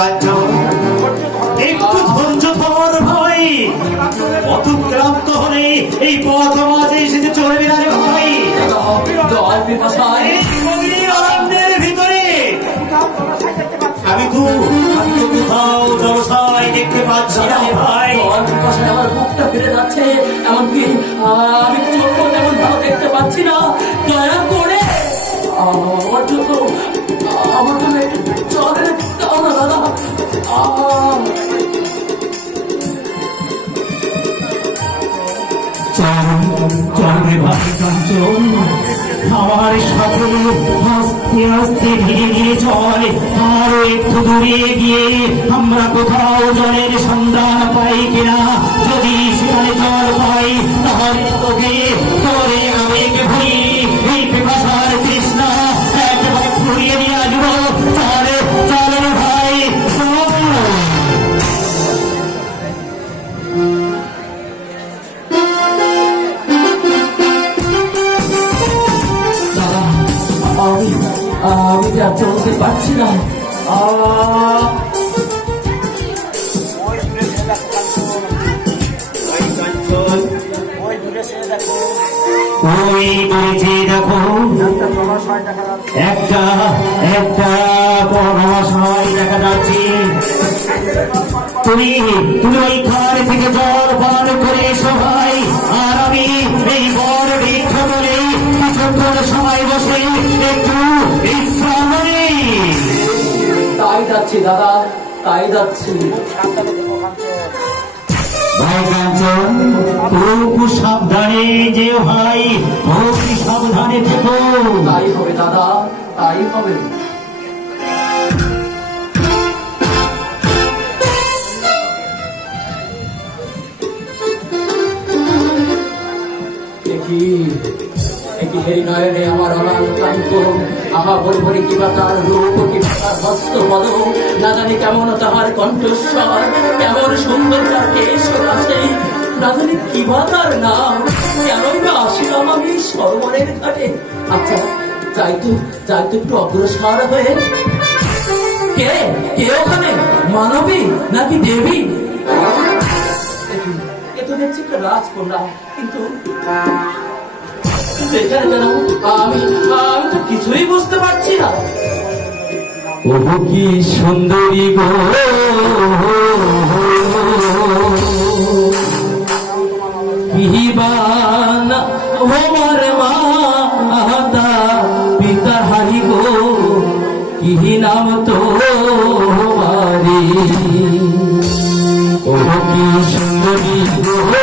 কাঞ্চন, একটু ধৈর্য ধর ভাই। অতিক্রান্ত হলে এই পথ মাঝে এসে চলবে না রে ভাই। আনন্দের ভিতরে আমি তো কোথাও জলসায় দেখতে পাচ্ছি না ভাই। আমার বুকটা ফিরে যাচ্ছে, এমনকি আমি চোখও তেমন ভালো দেখতে পাচ্ছি না। দয়া করে আমার জন্য একটু জল দাও না দাদা। চলবে ভাই কাঞ্চন, আমার সকল আস্তে আস্তে ধীরে ধীরে চল। আরো একটু দূরে গিয়ে আমরা কোথাও জলের সন্ধান পাই কিনা। যদি সেখানে জল পাই তাহলে তোকে তোরে আবেগ ভুলি এই পিপাসার তৃষ্ণা একেবারে ফুরিয়ে নিয়ে আসবো। চলে চল ভাই, আমি আর চলতে পারছি না। ওই দূরে দেখো একটা জলাশয় দেখা যাচ্ছে। তুমি ওইখান থেকে জল পান করে এসো ভাই। আর আমি এই বড় বৃক্ষ বলে কিছুক্ষণ সময় বসে একটু বিশ্রাম নেই। তাই যাচ্ছি দাদা, তাই যাচ্ছি। ভাই কাঞ্চন, খুব সাবধানে যে ভাই, খুব সাবধানে থেকো। তাই হবে দাদা, তাই হবে। হেরি নয়নে আমার অনাক্রান্ত আহা বলবরি কিবা তার রূপ কিবা তার হস্ত পদ, না জানি কেমন তাহার কণ্ঠস্বর, কেমন সুন্দর তার কেশ রাশি, না জানি কিবা তার নাম, কেমন না আসিলাম আমি সরোবরের ঘাটে। আচ্ছা যাই তো একটু অগ্রসর হয়ে। কে কে ওখানে, মানবী নাকি দেবী? এ তো দেখছি একটা রাজকন্যা, কিন্তু আমি তো কিছুই বুঝতে পারছি না। ও কি সুন্দরী গো, বিবান আমার মাতা পিতা হারি গো, কি নাম তোমারি? ও কি সুন্দরী গো,